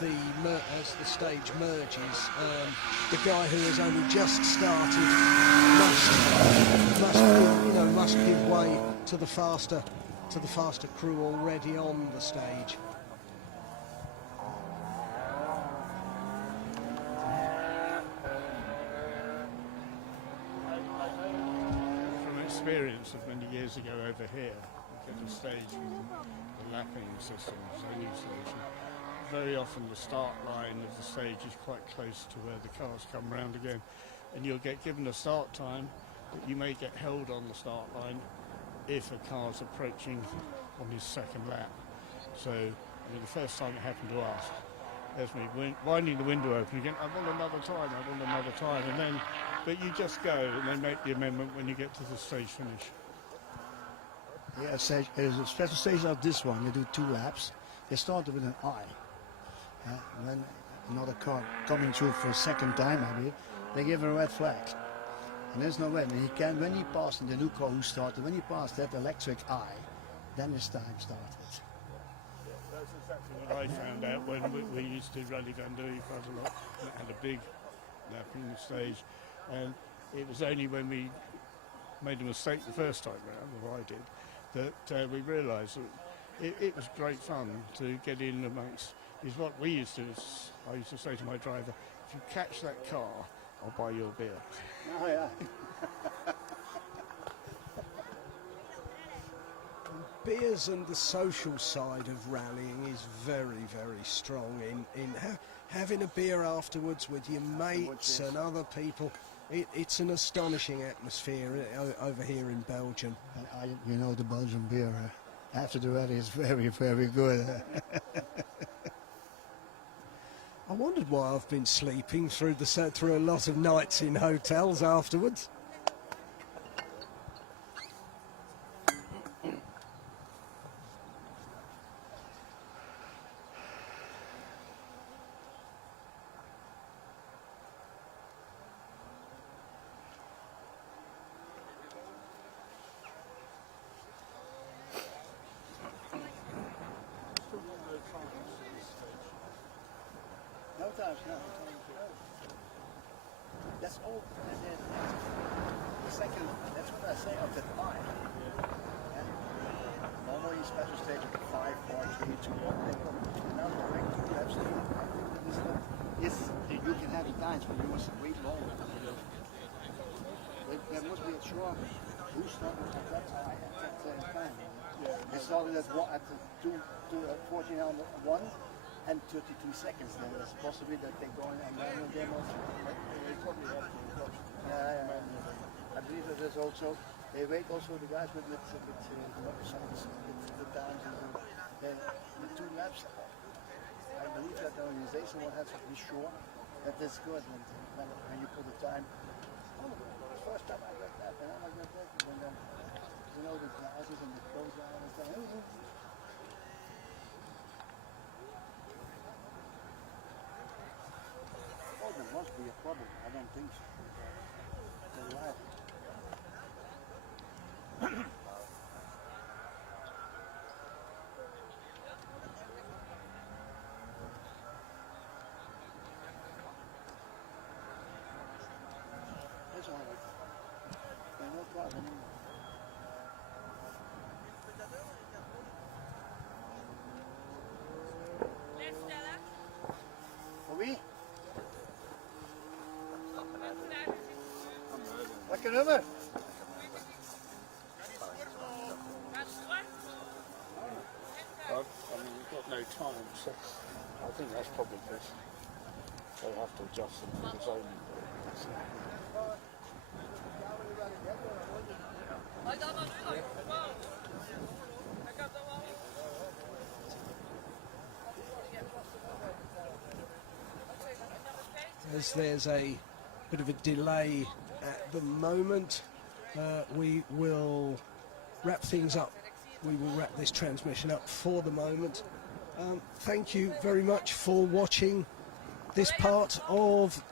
as the stage merges. The guy who has only just started must give way to the faster crew already on the stage. From experience of many years ago over here, you get a stage with the lapping system, so new station. Very often the start line of the stage is quite close to where the cars come round again, and you'll get given a start time, but you may get held on the start line if a car's approaching on his second lap. So, the first time it happened to us, there's me winding the window open again, I want another time, and then, but you just go and then make the amendment when you get to the stage finish. Yeah, there's a special stage like this one. You do 2 laps. They started with an I. And then another car coming through for a second time, I believe, they give a red flag. And there's no way. And when he passed in the new car who started, when he passed that electric eye, then his time started. Yeah, that's exactly what I found out when we used to rally Van Duyk quite a lot. And it had a big lapping stage. And it was only when we made a mistake the first time round, or I did, that we realised that it was great fun to get in amongst. Is what we used to. I used to say to my driver, if you catch that car, I'll buy you a beer. Oh yeah. Beers and the social side of rallying is very, very strong in having a beer afterwards with your mates and other people. It's an astonishing atmosphere over here in Belgium. You know, the Belgian beer after the rally is very, very good. I wondered why I've been sleeping through a lot of nights in hotels afterwards. No times, no. That's all. The second, that's what I say of the time. Yeah. Normally special stage of 5, 4, 3, 2, 1. Now we're going to laps. Yes, you can have the times, but you must wait longer. There must be a short who started at that time, at that time. Yeah. It started at 14 on 1. And 32 seconds, then it's possibly that they go in and then they also. They probably have to watch I believe that there's also, they rate also the guys with the times and the 2 laps. I believe that the organization will have to be sure that that's good when you put the time. Oh, the first time I read that, and I read that, and then, you know, the classes and the pros and everything. There must be a problem. I don't think so. They're right. That's all right. There's no problem anymore. Oui. Lekker nummer. I mean, we've got no time, so I think that's probably this. They have to adjust them for the zoning. As there's a bit of a delay at the moment, we will wrap things up. We will wrap this transmission up for the moment. Thank you very much for watching this part of